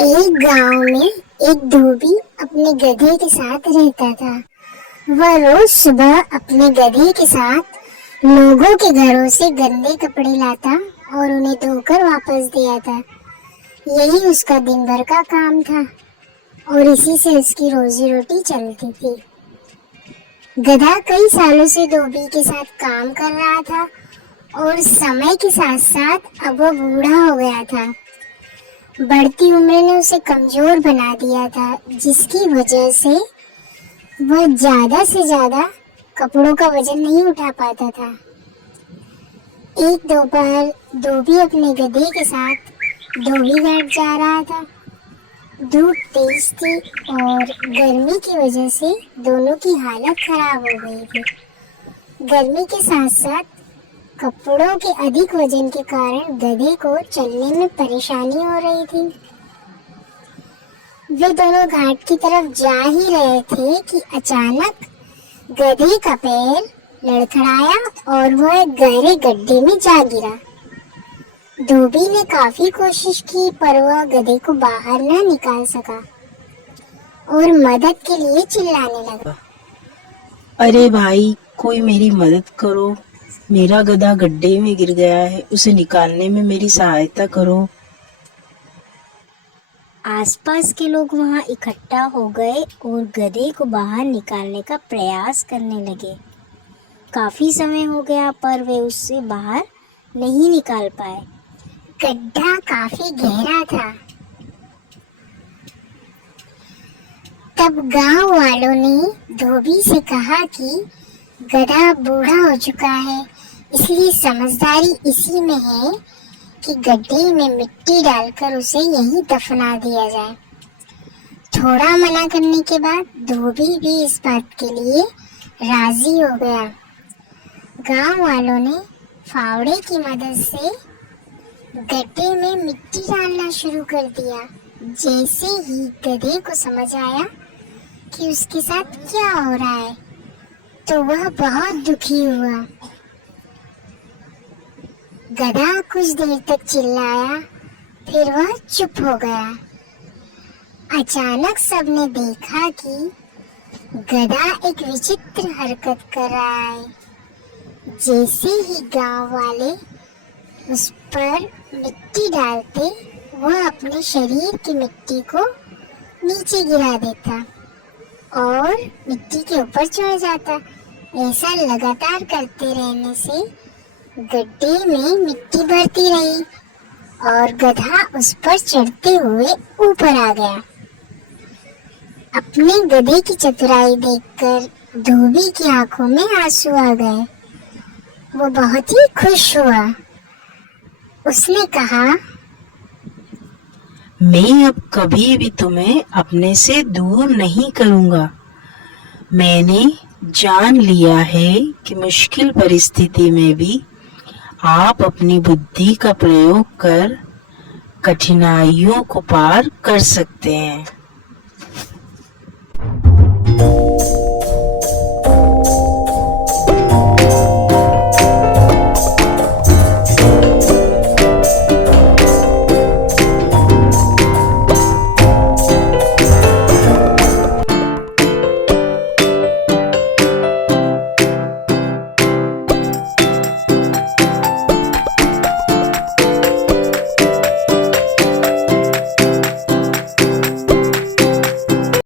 एक गांव में एक धोबी अपने गधे के साथ रहता था। वह रोज सुबह अपने गधे के साथ लोगों के घरों से गंदे कपड़े लाता और उन्हें धोकर वापस दे आता। यही उसका दिन भर का काम था और इसी से उसकी रोजी रोटी चलती थी। गधा कई सालों से धोबी के साथ काम कर रहा था और समय के साथ साथ अब वह बूढ़ा हो गया था। बढ़ती उम्र ने उसे कमजोर बना दिया था, जिसकी वजह से वह ज्यादा से ज्यादा कपड़ों का वजन नहीं उठा पाता था। एक दोपहर धोबी अपने गधे के साथ धोबी घाट जा रहा था। धूप तेज थी और गर्मी की वजह से दोनों की हालत खराब हो गई थी। गर्मी के साथ साथ कपड़ों के अधिक वजन के कारण गधे को चलने में परेशानी हो रही थी। वे दोनों घाट की तरफ जा ही रहे थे कि अचानक गधे का पैर लड़खड़ाया और वह गहरे गड्ढे में जा गिरा। धोबी ने काफी कोशिश की पर वह गधे को बाहर न निकाल सका और मदद के लिए चिल्लाने लगा। अरे भाई, कोई मेरी मदद करो, मेरा गधा गड्ढे में गिर गया है, उसे निकालने में मेरी सहायता करो। आसपास के लोग वहां इकट्ठा हो गए और गधे को बाहर निकालने का प्रयास करने लगे। काफी समय हो गया पर वे उससे बाहर नहीं निकाल पाए। गड्ढा काफी गहरा था। तब गांव वालों ने धोबी से कहा कि गधा बूढ़ा हो चुका है, इसलिए समझदारी इसी में है कि गड्ढे में मिट्टी डालकर उसे यहीं दफना दिया जाए। थोड़ा मना करने के बाद धोबी भी इस बात के लिए राजी हो गया। गांव वालों ने फावड़े की मदद से गड्ढे में मिट्टी डालना शुरू कर दिया। जैसे ही गधे को समझ आया कि उसके साथ क्या हो रहा है, तो वह बहुत दुखी हुआ। गधा कुछ देर तक चिल्लाया, फिर वह चुप हो गया। अचानक सबने देखा कि गधा एक विचित्र हरकत कर रहा है। जैसे ही गांव वाले उस पर मिट्टी डालते, वह अपने शरीर की मिट्टी को नीचे गिरा देता और मिट्टी के ऊपर चढ़ जाता। ऐसा लगातार करते रहने से गड्ढे में मिट्टी भरती रही और गधा उस पर चढ़ते हुए ऊपर आ गया। अपने गधे की चतुराई देखकर धोबी की आंखों में आंसू आ गए। वो बहुत ही खुश हुआ। उसने कहा, मैं अब कभी भी तुम्हें अपने से दूर नहीं करूंगा। मैंने जान लिया है कि मुश्किल परिस्थिति में भी आप अपनी बुद्धि का प्रयोग कर कठिनाइयों को पार कर सकते हैं।